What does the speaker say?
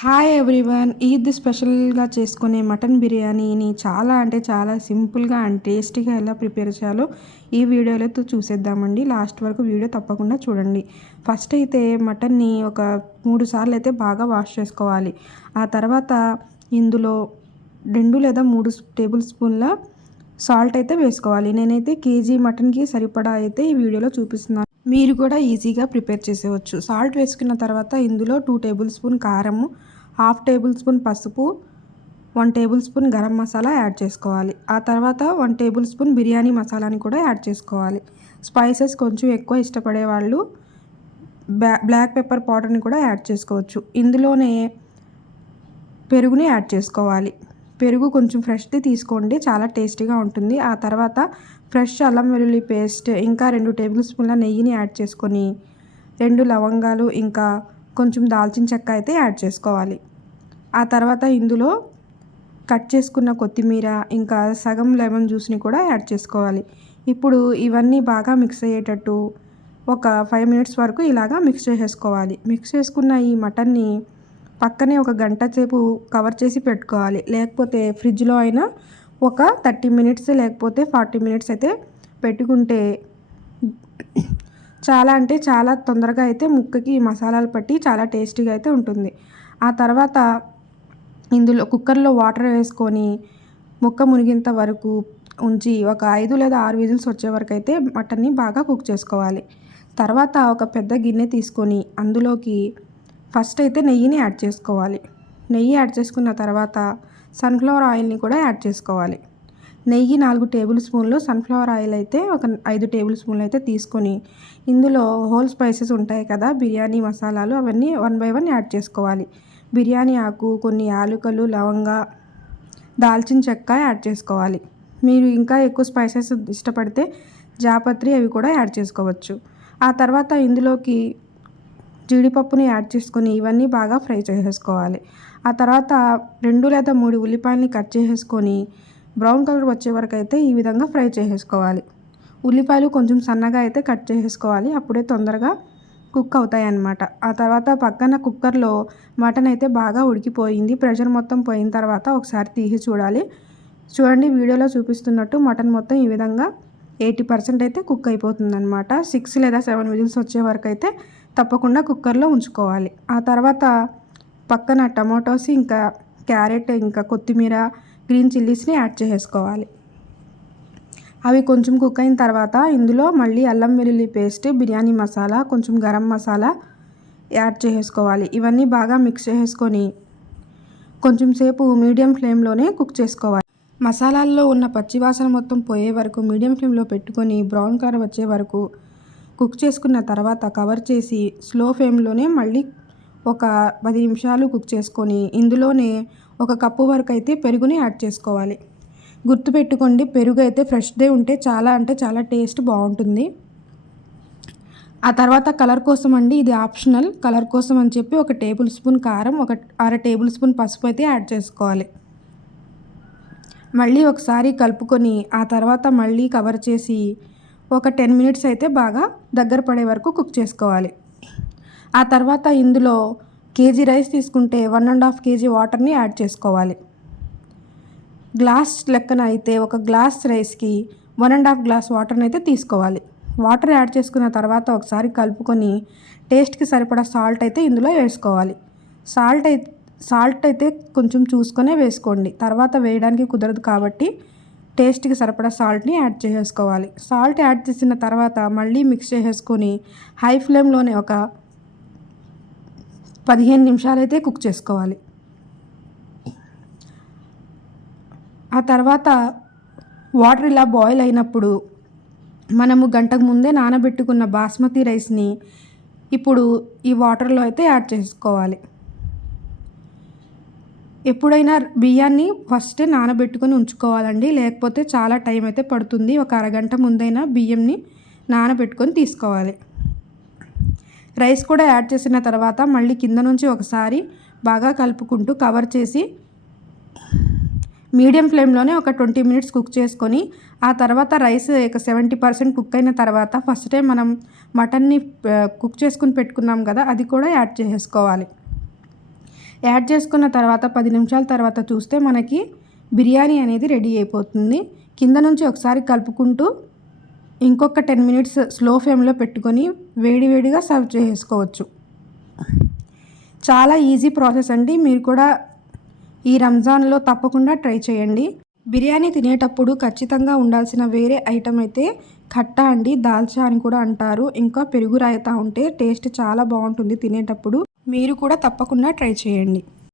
Hi everyone. Eid స్పెషల్‌గా చేసుకునే mutton బిర్యానీని చాలా అంటే చాలా సింపుల్‌గా అండ్ టేస్టీగా ఎలా ప్రిపేర్ చేయాలో ఈ వీడియోలో చూసేద్దామండి. లాస్ట్ వరకు వీడియో తప్పకుండా చూడండి. ఫస్ట్ అయితే మటన్‌ని ఒక 3 సార్లు అయితే బాగా వాష్ చేసుకోవాలి. ఆ తర్వాత ఇందులో 2 లేదా 3 టేబుల్ స్పూన్ల సాల్ట్ అయితే వేసుకోవాలి. నేనైతే కేజీ మటన్‌కి సరిపడా అయితే ఈ వీడియోలో చూపిస్తున్నాను. మీరు కూడా ఈజీగా ప్రిపేర్ చేసేయచ్చు. సాల్ట్ వేసుకున్న తర్వాత ఇందులో 2 టేబుల్ స్పూన్ కారము, హాఫ్ టేబుల్ స్పూన్ పసుపు, 1 table spoon garam masala add చేసుకోవాలి. ఆ తర్వాత 1 టేబుల్ స్పూన్ బిర్యానీ మసాలాని కూడా యాడ్ చేసుకోవాలి. స్పైసెస్ కొంచెం ఎక్కువ ఇష్టపడే వాళ్ళు బ్లాక్ పెప్పర్ పౌడర్ని కూడా యాడ్ చేసుకోవచ్చు. ఇందులోనే పెరుగుని యాడ్ చేసుకోవాలి. పెరుగు కొంచెం ఫ్రెష్‌ది తీసుకోండి, చాలా టేస్టీగా ఉంటుంది. ఆ తర్వాత ఫ్రెష్ అల్లం వెల్లుల్లి పేస్ట్, ఇంకా 2 టేబుల్ స్పూన్ల నెయ్యిని యాడ్ చేసుకొని 2 లవంగాలు ఇంకా కొంచెం దాల్చిన చెక్క అయితే యాడ్ చేసుకోవాలి. ఆ తర్వాత ఇందులో కట్ చేసుకున్న కొత్తిమీర ఇంకా సగం లెమన్ జ్యూస్ని కూడా యాడ్ చేసుకోవాలి. ఇప్పుడు ఇవన్నీ బాగా మిక్స్ అయ్యేటట్టు ఒక 5 మినిట్స్ వరకు ఇలాగా మిక్స్ చేసేసుకోవాలి. మిక్స్ చేసుకున్న ఈ మటన్ని పక్కనే ఒక గంట సేపు కవర్ చేసి పెట్టుకోవాలి. లేకపోతే ఫ్రిడ్జ్లో అయినా ఒక 30 మినిట్స్ లేకపోతే 40 మినిట్స్ అయితే పెట్టుకుంటే చాలా అంటే చాలా తొందరగా అయితే ముక్కకి మసాలాలు పట్టి చాలా టేస్టీగా అయితే ఉంటుంది. ఆ తర్వాత ఇందులో కుక్కర్లో వాటర్ వేసుకొని ముక్క మునిగేంత వరకు ఉంచి ఒక 5 లేదా 6 విజిల్స్ వచ్చే వరకు అయితే మటన్ని బాగా కుక్ చేసుకోవాలి. తర్వాత ఒక పెద్ద గిన్నె తీసుకొని అందులోకి ఫస్ట్ అయితే నెయ్యిని యాడ్ చేసుకోవాలి. నెయ్యి యాడ్ చేసుకున్న తర్వాత సన్ఫ్లవర్ ఆయిల్ని కూడా యాడ్ చేసుకోవాలి. నెయ్యి 4 టేబుల్ స్పూన్లు, సన్ఫ్లవర్ ఆయిల్ అయితే ఒక 5 టేబుల్ స్పూన్లు అయితే తీసుకొని ఇందులో హోల్ స్పైసెస్ ఉంటాయి కదా, బిర్యానీ మసాలాలు, అవన్నీ 1 బై 1 యాడ్ చేసుకోవాలి. బిర్యానీ ఆకు, కొన్ని యాలకులు, లవంగా, దాల్చిన చెక్క యాడ్ చేసుకోవాలి. మీరు ఇంకా ఎక్కువ స్పైసెస్ ఇష్టపడితే జాపత్రి అవి కూడా యాడ్ చేసుకోవచ్చు. ఆ తర్వాత ఇందులోకి జీడిపప్పుని యాడ్ చేసుకొని ఇవన్నీ బాగా ఫ్రై చేసేసుకోవాలి. ఆ తర్వాత 2 లేదా 3 ఉల్లిపాయలని కట్ చేసేసుకొని బ్రౌన్ కలర్ వచ్చే వరకు అయితే ఈ విధంగా ఫ్రై చేసేసుకోవాలి. ఉల్లిపాయలు కొంచెం సన్నగా అయితే కట్ చేసేసుకోవాలి, అప్పుడే తొందరగా కుక్ అవుతాయి అన్నమాట. ఆ తర్వాత పక్కన కుక్కర్లో మటన్ అయితే బాగా ఉడికిపోయింది. ప్రెషర్ మొత్తం పోయిన తర్వాత ఒకసారి తీసి చూడాలి. చూడండి, వీడియోలో చూపిస్తున్నట్టు మటన్ మొత్తం ఈ విధంగా 80% అయితే కుక్ అయిపోతుందన్నమాట. 6 లేదా 7 విజిల్స్ వచ్చే వరకు అయితే తప్పకుండా కుక్కర్లో ఉంచుకోవాలి. ఆ తర్వాత పక్కన టమాటోస్, ఇంకా క్యారెట్, ఇంకా కొత్తిమీర, గ్రీన్ చిల్లీస్ని యాడ్ చేసేసుకోవాలి. అవి కొంచెం కుక్ అయిన తర్వాత ఇందులో మళ్ళీ అల్లం వెల్లుల్లి పేస్ట్, బిర్యానీ మసాలా, కొంచెం గరం మసాలా యాడ్ చేసుకోవాలి. ఇవన్నీ బాగా మిక్స్ చేసుకొని కొంచెం సేపు మీడియం ఫ్లేమ్లోనే కుక్ చేసుకోవాలి. మసాలాల్లో ఉన్న పచ్చివాసన మొత్తం పోయే వరకు మీడియం ఫ్లేమ్లో పెట్టుకొని బ్రౌన్ కలర్ వచ్చే వరకు కుక్ చేసుకున్న తర్వాత కవర్ చేసి స్లో ఫ్లేమ్లోనే మళ్ళీ ఒక 10 నిమిషాలు కుక్ చేసుకొని ఇందులోనే 1 కప్పు వరకు అయితే పెరుగుని యాడ్ చేసుకోవాలి. గుర్తుపెట్టుకోండి, పెరుగు అయితే ఫ్రెష్దే ఉంటే చాలా అంటే చాలా టేస్ట్ బాగుంటుంది. ఆ తర్వాత కలర్ కోసం అండి, ఇది ఆప్షనల్, కలర్ కోసం అని చెప్పి 1 టేబుల్ స్పూన్ కారం, 1/2 టేబుల్ స్పూన్ పసుపు అయితే యాడ్ చేసుకోవాలి. మళ్ళీ ఒకసారి కలుపుకొని ఆ తర్వాత మళ్ళీ కవర్ చేసి ఒక 10 మినిట్స్ అయితే బాగా దగ్గర పడే వరకు కుక్ చేసుకోవాలి. ఆ తర్వాత ఇందులో కేజీ రైస్ తీసుకుంటే 1.5 కేజీ వాటర్ని యాడ్ చేసుకోవాలి. గ్లాస్ లెక్కన అయితే ఒక గ్లాస్ రైస్కి 1.5 గ్లాస్ వాటర్ని అయితే తీసుకోవాలి. వాటర్ యాడ్ చేసుకున్న తర్వాత ఒకసారి కలుపుకొని టేస్ట్కి సరిపడా సాల్ట్ అయితే ఇందులో వేసుకోవాలి. సాల్ట్ అయితే కొంచెం చూసుకొనే వేసుకోండి, తర్వాత వేయడానికి కుదరదు కాబట్టి టేస్ట్కి సరిపడా సాల్ట్ని యాడ్ చేసేసుకోవాలి. సాల్ట్ యాడ్ చేసిన తర్వాత మళ్ళీ మిక్స్ చేసేసుకొని హై ఫ్లేమ్లోనే ఒక 15 నిమిషాలు అయితే కుక్ చేసుకోవాలి. ఆ తర్వాత వాటర్ ఇలా బాయిల్ అయినప్పుడు మనము గంటకు ముందే నానబెట్టుకున్న బాస్మతి రైస్ని ఇప్పుడు ఈ వాటర్లో అయితే యాడ్ చేసుకోవాలి. ఎప్పుడైనా బియ్యాన్ని ఫస్టే నానబెట్టుకొని ఉంచుకోవాలండి, లేకపోతే చాలా టైం అయితే పడుతుంది. ఒక అరగంట ముందైనా బియ్యంని నానబెట్టుకొని తీసుకోవాలి. రైస్ కూడా యాడ్ చేసిన తర్వాత మళ్ళీ కింద నుంచి ఒకసారి బాగా కలుపుకుంటూ కవర్ చేసి మీడియం ఫ్లేమ్లోనే ఒక 20 మినిట్స్ కుక్ చేసుకొని ఆ తర్వాత రైస్ ఒక 70% కుక్ అయిన తర్వాత ఫస్ట్ టైం మనం మటన్ని కుక్ చేసుకుని పెట్టుకున్నాం కదా, అది కూడా యాడ్ చేసేసుకోవాలి. యాడ్ చేసుకున్న తర్వాత 10 నిమిషాల తర్వాత చూస్తే మనకి బిర్యానీ అనేది రెడీ అయిపోతుంది. కింద నుంచి ఒకసారి కలుపుకుంటూ ఇంకొక 10 మినిట్స్ స్లో ఫ్లేమ్లో పెట్టుకొని వేడివేడిగా సర్వ్ చేసుకోవచ్చు. చాలా ఈజీ ప్రాసెస్ అండి. మీరు కూడా ఈ రంజాన్లో తప్పకుండా ట్రై చేయండి. బిర్యానీ తినేటప్పుడు ఖచ్చితంగా ఉండాల్సిన వేరే ఐటమ్ అయితే ఖట్టా అండి. దాల్చా అని కూడా అంటారు. ఇంకా పెరుగు రాయితా ఉంటే టేస్ట్ చాలా బాగుంటుంది తినేటప్పుడు. మీరు కూడా తప్పకుండా ట్రై చేయండి.